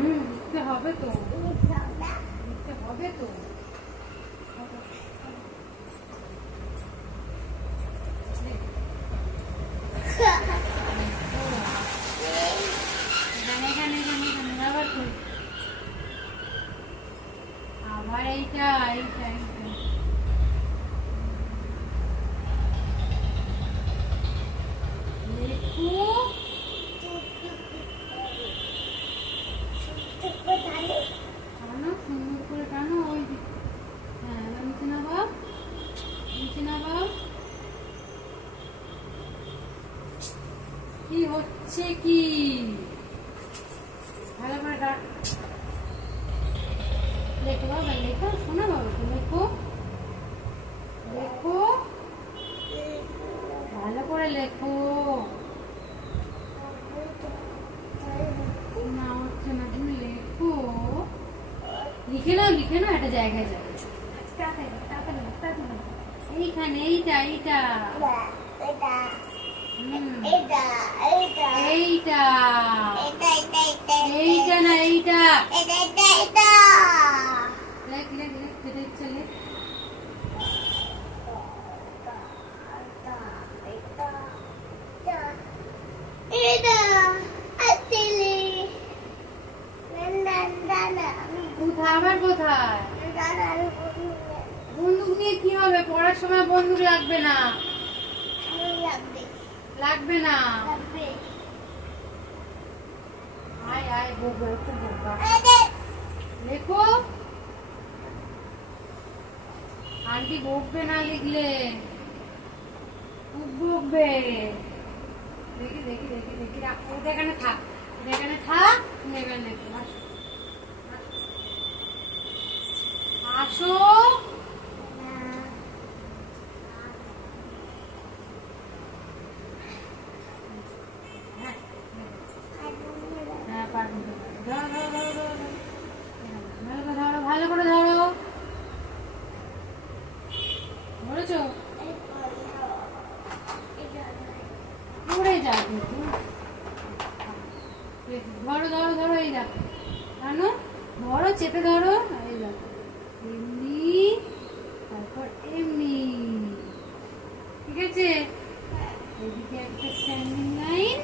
লিখতে হবে তো, লিখতে হবে তো। আবার এইটা এইটা এইটা লেখো। টানো সুন্দর করে টানো ওই দিকে। হ্যাঁ নিচে নামাও, নিচে নামাও। কি হচ্ছে কি? ভালো করে লেখো বাবা, লেখো শোনো বাবা, লেখো লেখো ভালো করে লেখো। না হচ্ছে না, তুমি লেখো। লিখে নাও, লিখে নাও, একটা জায়গায় যাবে। এইখানে এইটা এইটা এইটা এইটা না এইটা লেখ লেখ লেখ, যেটা ইচ্ছে লেখ। কোথায় আবার কোথায়? বন্দুক নিয়ে কি হবে? পড়ার সময় বন্দুক লাগবে না, লাগবে না। আয় আয় বকবে, একটু বকবা। লেখো, আন্টি বকবে না লিখলে, খুব বকবে। দেখি দেখি দেখি দেখি, ওটা এখানে থাক, ওটা এখানে থাক, তুমি এখানে লেখো। আসো। ভালো করে ধরো, ধরেছো? পড়ে যাবে। ধরো ধরো ধরো, এই দেখো, জানো ধরো, চেপে ধরো, এই দেখো, এমনি তারপর এমনি, ঠিক আছে? এদিকে একটা স্ট্যান্ডিং লাইন,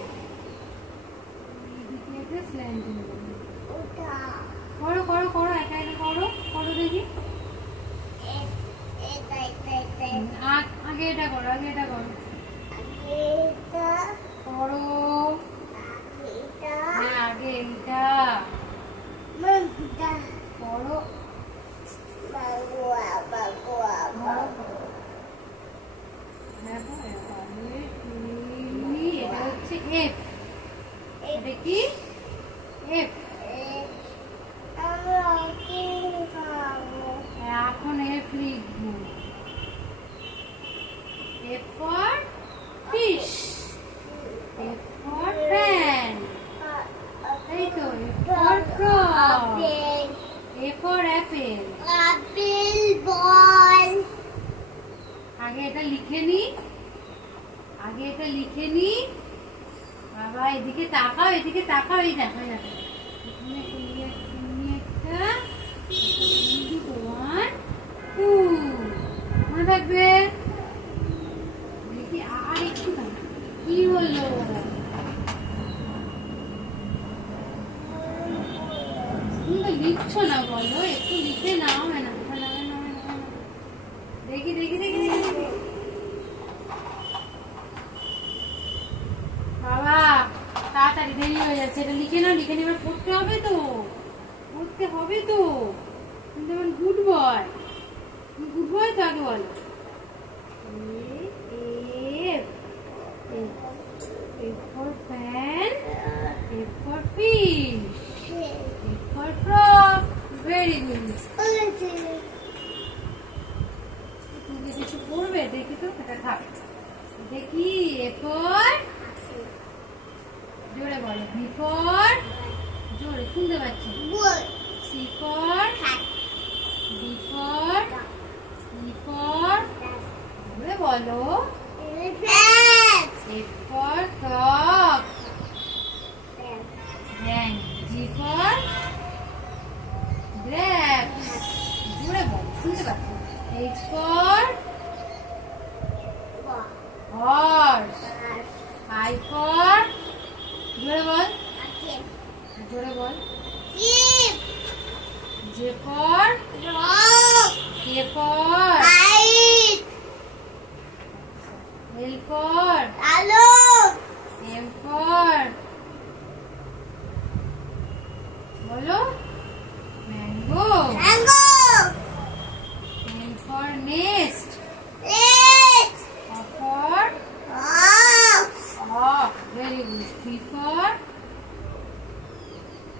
এদিকে একটা স্ল্যান্ডিং লাইন। করো করো করো, একা একা করো, করো দেখি। আগে এটা করো, আগে এটা করো, করো। হ্যাঁ আগে এইটা করো। এটা হচ্ছে এফ, এটা কি এফ। এখন এফ লিখবো, F for fish, F for fan, তাই তো? F for frog, A for apple, apple বল। আগে এটা লিখে নি, আগে এটা লিখে নি বাবা। এদিকে তাকাও, এদিকে তাকাও, এই দেখো দেখো, একটা 1 2 মনে থাকবে। দেখি আর একটু কি হলো? তুমি তো লিখছো না, বলো একটু লিখে নাও। না দেখি দেখি দেখি দেখি, বাবা তাড়াতাড়ি দেরি হয়ে যাচ্ছে, এটা লিখে নাও, লিখে নেবার পড়তে হবে তো, পড়তে হবে তো। তুমি যেমন গুড বয়, তুমি গুড বয় তো। আগে বলো F for fan, F for fish, F for frog. Very good. তুমি কিছু পড়বে দেখি তো, এটা থাক দেখি। A for, জোরে বলো। B for, জোরে শুনতে পাচ্ছি। C for, D for, E for, জোরে বলো। F for frog, G for শুনতে পাচ্ছি। H for horse. I for জোরে বল, জোরে বল। J for K for L for M for বলো mango. N for nest. O for ox. Very good. P for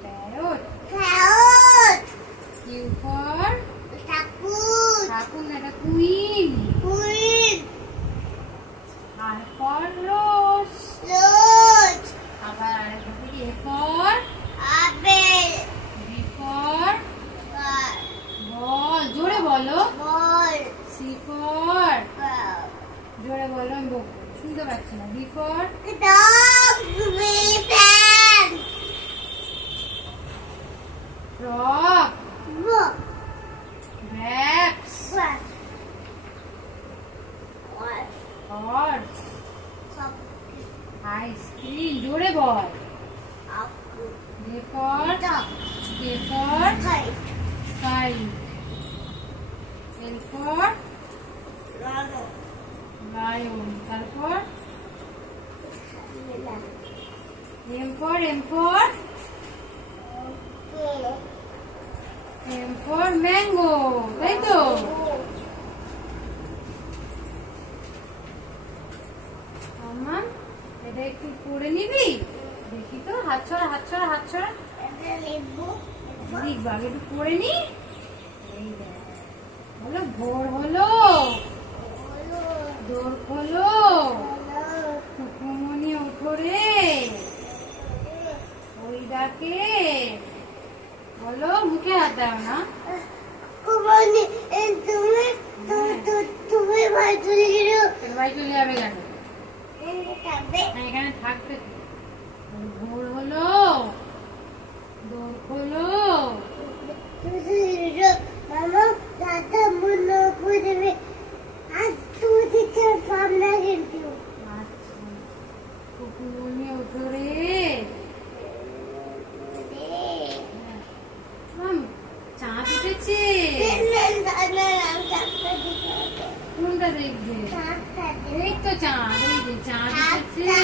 parrot. Q for raccoon. Eta queen. R for rose. আবার আরেকটা কি? A for B for ball. জোরে বলো। C for জোরে বলো, আমি বলবো শুনতে পাচ্ছি না। D for frog. Grapes. Horse. Ice cream. জোরে বল। D for K for kite. L for lion. তারপর M for mango. তাই তো? মামা এটা একটু পড়ে নিবি? দেখি তো, হাত ছড়া। লিখবা, একটু পড়ে নি। এই দেখ, বলো ভোর হলো, দোর খোলো, কুকুমনি ওঠো রে, ওই ডাকে। বলো, মুখে হাত দাও না। তুমি ভাই চলে যাবে কেন? এখানে থাকবে। ভোর হলো, দোর খোলো। মামা দাদা মনে করবে আজ তুই সামনে কিন্তু। আচ্ছা, কুকুমনি ওঠো রে। চাঁদ উঠেছে। কোনটা দেখবে? এই তো চাঁদ, এই যে চাঁদ উঠেছে।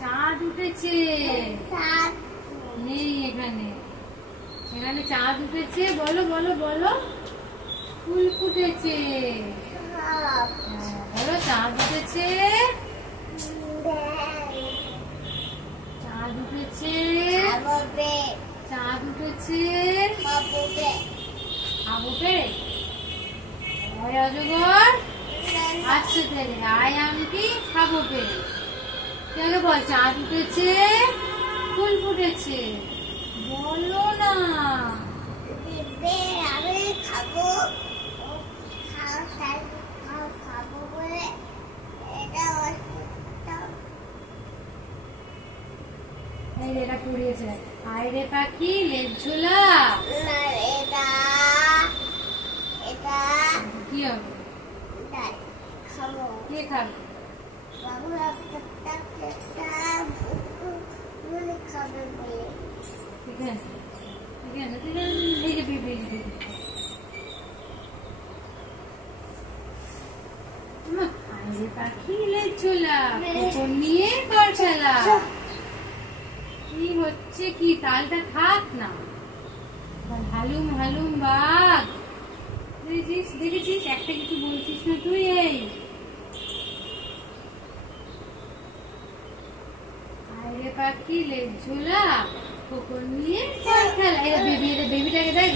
চাঁদ উঠেছে নেই এখানে, এখানে চাঁদ উঠেছে। বলো বলো বলো, ফুল ফুটেছে। বলো চাঁদ উঠেছে, চাঁদ উঠেছে, চাঁদ উঠেছে। খাবো পেরে অজগর। আচ্ছা তাহলে আয় আংটি খাবো পেরে। কেন বল, চাঁদ উঠেছে, ফুল ফুটেছে। বলো না। আমি খাবো বলে এটা পুড়িয়েছে। আয়রে পাখি লেজ ঝোলা। কি হবে? কে খাবে? আয়রে পাখি লেজ ঝোলা, কুকুর নিয়ে কর খেলা। কি হচ্ছে কি? তালটা থাক না। হালুম হালুম বাঘ। দেখেছিস একটা কিছু বলছিস না তুই। এই আয়রে পাখি লেজ ঝোলা, কুকুর নিয়ে কর খেলা। বেবিটাকে দেখ,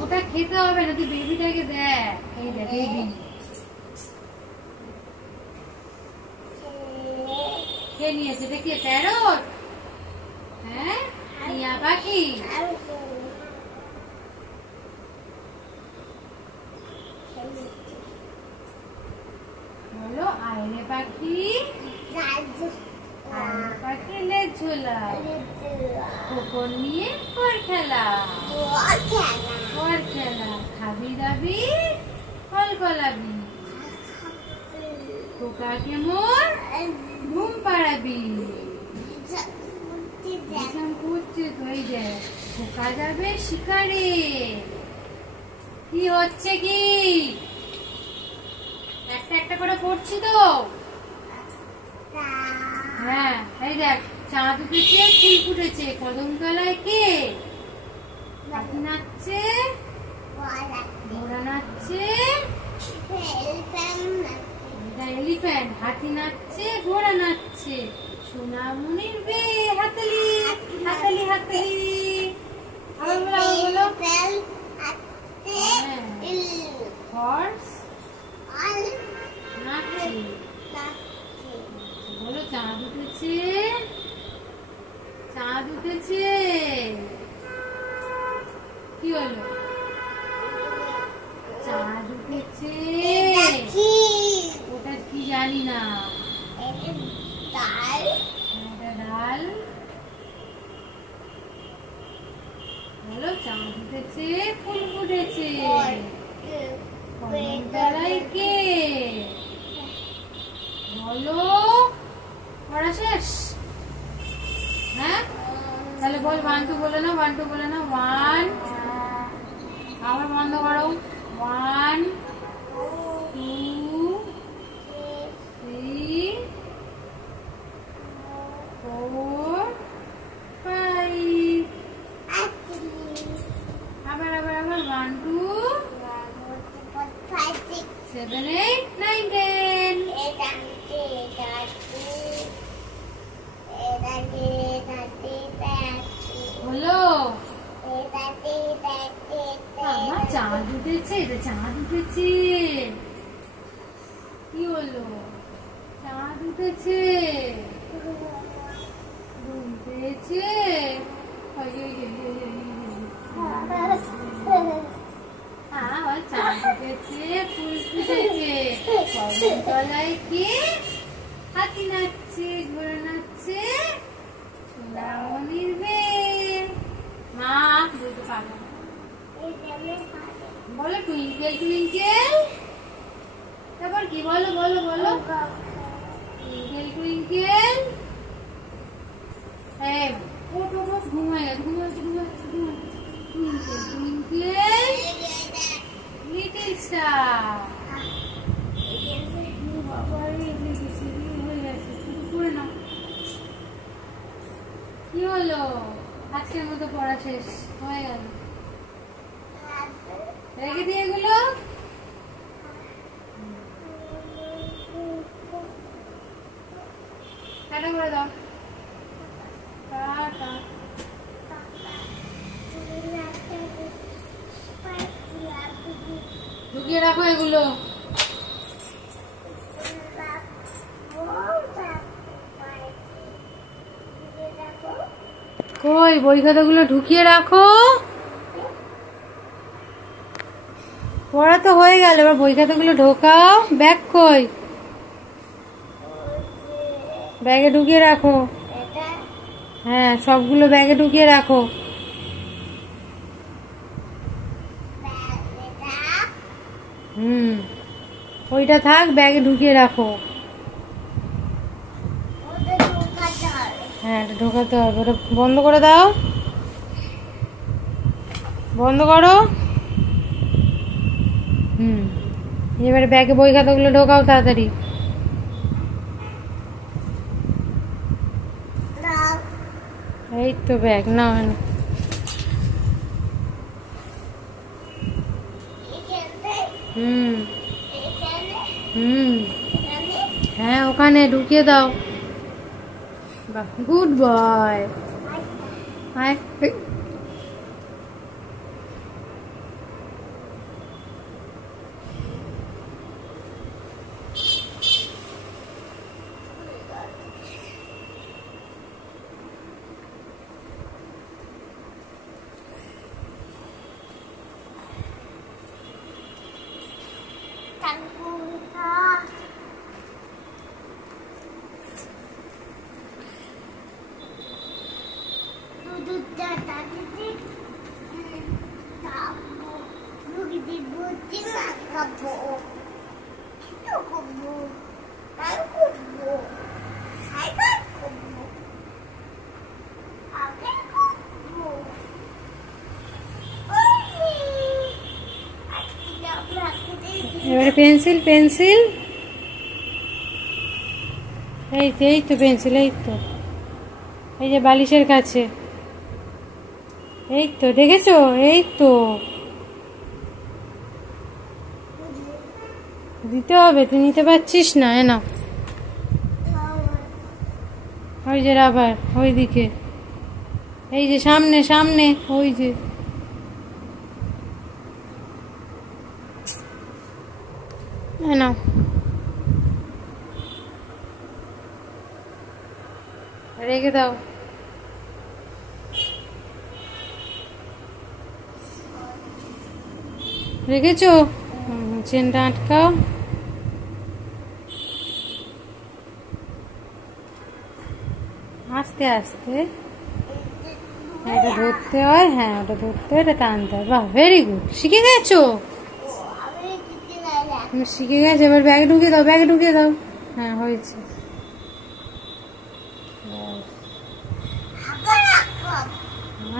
ওটা খেতে হবে না, তুই বেবিটাকে দেখ। এই দেখ বেবি কে নিয়েছে? এটা কি প্যারট? হ্যাঁ, টিয়া পাখি। বলো আয়রে পাখি, আয়রে পাখি লেজ ছোলা, খোকন নিয়ে ঘর খেলা, ঘর খেলা, খাবি দাবি ফল কলাবি, খোকাকে মোর ঘুম পাড়াবি। করছে তো এই যে খোকা যাবে শিকারে। কি হচ্ছে কি? একটা একটা করে পড়ছি তো। হ্যাঁ এই দেখ, চাঁদ উঠেছে, ফুল ফুটেছে, কদম তলায় কে? পাখি নাচছে, ঘোড়া নাচছে, এলিফ্যান্ট, হাতি নাচছে, ঘোড়া নাচছে, সোনামণির বে হাতলি হাতলি হাতলি। আবার বলো, হর্স নাচছে। বলো চাঁদ উঠেছে, চাঁদ উঠেছে। কি হলো? চাঁদ উঠেছে। ওটা কি জানি না। ডাল। বলো চাঁদ উঠেছে, ফুল ফুটেছে, কদম তলায় কে? বলো, পড়া শেষ? হ্যাঁ তাহলে বল, 1 2 বলে না, 1 2 বলে না। 1, আবার বন্ধ করো। 1 2 3 4 5। আবার আবার আবার 1 2 7 8 9 10। হলো আমার চাঁদ উঠেছে, এটা চাঁদ উঠেছে। কি হলো? চাঁদ উঠেছে, ঘুম পেয়েছে। আমার চাঁদ উঠেছে, ফুল ফুটেছে, কদম তলায় কে? হাতি নাচছে, ঘোড়া নাচছে, সোনামণির বে। মা বলতে পারবো না। বলো টুইঙ্কেল টুইঙ্কেল। তারপর কি বলো বলো বলো? Twinkle twinkle. ঘুমায় ঘুমায় ঘুমায় ঘুমায়। Twinkle twinkle little star. কি হলো? আজকের মতো পড়া শেষ হয়ে গেল। রেখে দিয়ে এগুলো। টাটা করে দাও। টাটা। ঢুকিয়ে রাখো এগুলো। কই বই খাতাগুলো ঢুকিয়ে রাখো। পড়া তো হয়ে গেল, এবার বই খাতাগুলো ঢোকাও। ব্যাগ কই? ব্যাগে ঢুকিয়ে রাখো। হ্যাঁ সবগুলো ব্যাগে ঢুকিয়ে রাখো। ওইটা থাক, ব্যাগে ঢুকিয়ে রাখো। হ্যাঁ এটা ঢোকাতে হবে। ওটা বন্ধ করে দাও, বন্ধ করো। এবারে ব্যাগে বই খাতাগুলো ঢোকাও তাড়াতাড়ি। এই তো ব্যাগ না। হ্যাঁ ওখানে ঢুকিয়ে দাও। বাহ গুড বয়। হাই দুধটা তাতে খাবো মুড়ি দিব চিনা খাবো কি খাবো আর খাবো খাইবা খাবো আগে খাবো এবারে পেন্সিল পেন্সিল এই তো পেন্সিল এই তো এই যে বালিশের কাছে এই তো দেখেছো এই তো দিতে হবে তুই নিতে পারছিস না না ওই যে রাবার ওইদিকে এই যে সামনে সামনে ওই যে না রেখে দাও রেখেছো চেনটা আটকাও আস্তে আস্তে এটা ধরতে হয় হ্যাঁ ওটা ধরতে হয় এটা টানতে হয় বাহ ভেরি গুড শিখে গেছো তুমি শিখে গেছো এবার ব্যাগ ঢুকিয়ে দাও হ্যাঁ হয়েছে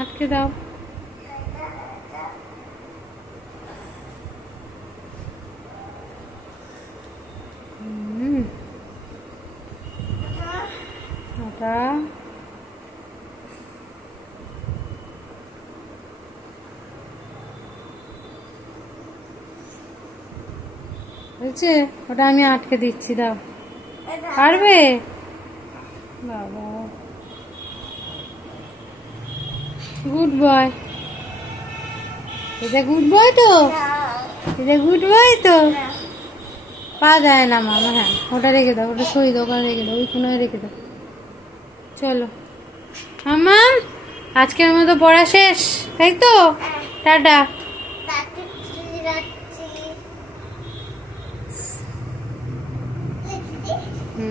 আটকে দাও ওটা হয়েছে ওটা আমি আটকে দিচ্ছি দাও পারবে বাবা গুড বয় এটা গুড বয় তো এটা গুড বয় তো পা দেয় না মামা হ্যাঁ ওটা রেখে দাও ওটা সই দাও ওখানে রেখে দাও ওই কোনায় রেখে দাও চলো মামাম আজকের মতো পড়া শেষ তাই তো টাটা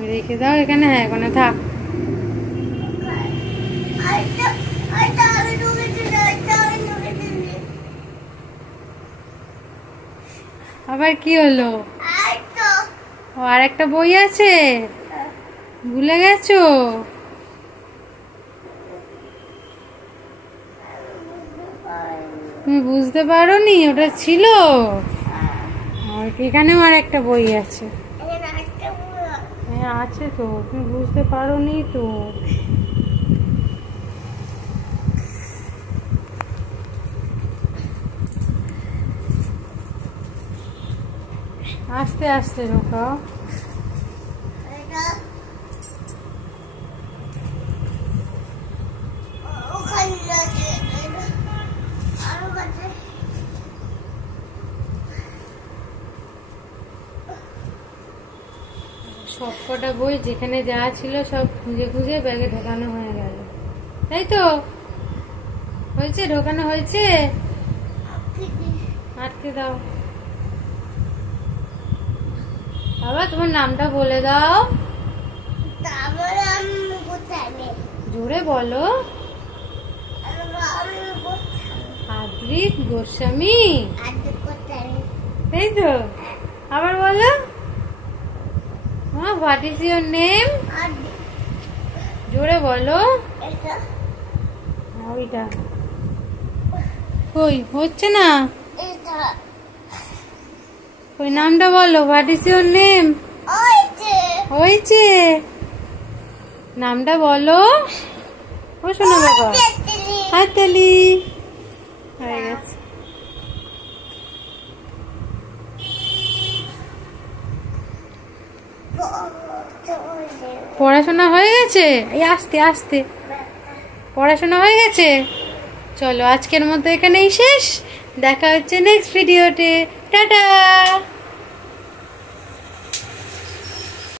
রেখে দাও এখানে হ্যাঁ এখানে থাক আবার কি হলো ও আর একটা বই আছে ভুলে গেছো তুমি বুঝতে পারোনি ওটা ছিল এখানেও আর একটা বই আছে হ্যাঁ আছে তো তুমি বুঝতে পারোনি তো আস্তে আস্তে ঢোকাও সব কটা বই যেখানে যা ছিল সব খুঁজে খুঁজে ব্যাগে ঢোকানো হয়ে গেল তাই তো হয়েছে ঢোকানো হয়েছে আটকে দাও বাবা তোমার নামটা বলে দাও জোরে বলো আদ্রিত গোস্বামী তাই তো আবার বলো হোয়াট ইজ ইউর নেম জোরে বলো ওইটা কই হচ্ছে না ওই নামটা বলো হোয়াট ইজ ইউর নেম হয়েছে নামটা বলো ও শোনো বাবা হাততালি হয়ে গেছে পড়াশোনা হয়ে গেছে এই আস্তে আস্তে পড়াশোনা হয়ে গেছে চলো আজকের মতো এখানেই শেষ দেখা হচ্ছে নেক্সট ভিডিওতে টাটা